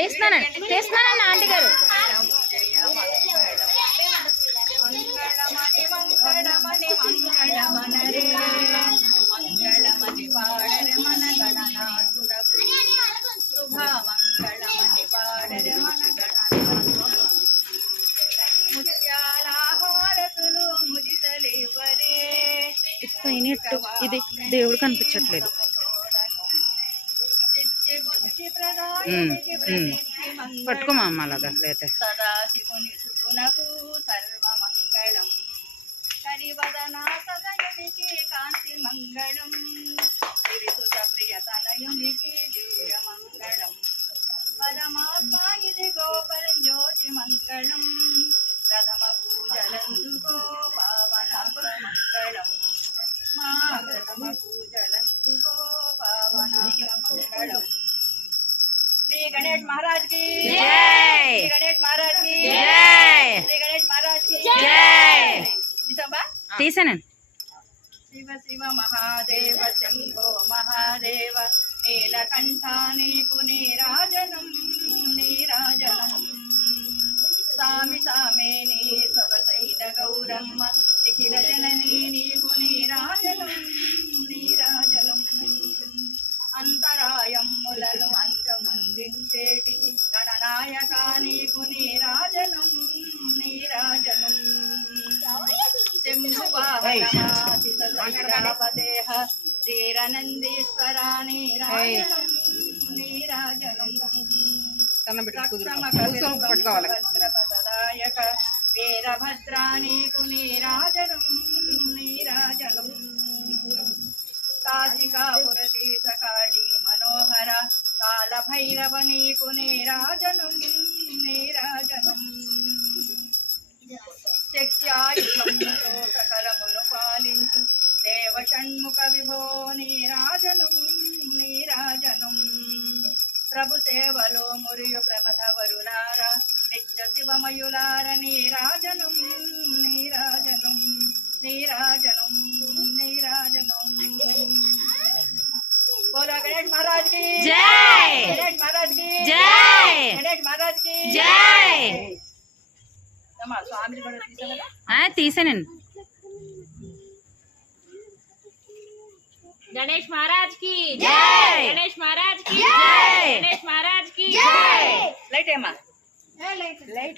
చేస్తున్నానండి ఆంటీ గారు. మంగళమణి మంగళమణి మంగళమనరే మంగళమణి పాడరే మన గణనాథులకు శుభ మంగళమణి పాడరే మన గణనాథులకు ముత్యాల హారతులు ముదితలేవరే. ఇది దేవుడు కనిపించట్లేదు. పట్టుకోమా అమ్మ అలాగా లేతే. సదాశివుని సుతునకు సర్వమంగళం హరివదన సదయునికి కాంతి మంగళం శ్రీసుత ప్రియతనయునికి దివ్య మంగళం పరమాత్మ ఇదిగో పరంజ్యోతి మంగళం ప్రథమ పూజలందుకో పావన మంగళం మా ప్రథమ పూజలందుకో పావన మంగళం. श्री गणेश महाराज की जय। श्री गणेश महाराज की जय। श्री गणेश महाराज की जय। तीसनन शिव शिव महादेव शंभो महादेव नीलकंठानी पुनीराजनम नीराजनम सामी सामेनी स्वसैद गौरम्म निखिल जननी नीकु नीराजनम नीराजनम అంతరాయములను అంతముందించేటి గణనాయకా నీకు నీరాజనం నీరాజనం శంభువాహనమాసిత సంగ్రాపదేహ ధీరనందీశ్వరా నీరాజనం నీరాజనం భద్రపదాయక వీరభద్రా నీకు నీరాజనం నీరాజనం కాశికాపురతి సకాళీ మనోహర కాల భైరవ నీకు నీరాజనం నీరాజనం శక్త్యాయుధముతో సకలమును పాలించు దేవ షణ్ముఖ విభో నీరాజనం నీరాజనం ప్రభు సేవలో మురియు ప్రమథ వరులార నిత్య శివమయులార నీరాజనం నీరాజనం నీరాజనం నీరాజనం. बोलो गणेश महाराज की जय। गणेश महाराज की जय। गणेश महाराज की जय। स्वामी తీసానండి. गणेश महाराज की जय। गणेश महाराज की जय। गणेश महाराज की जय। लाइट है मां लाइट लाइट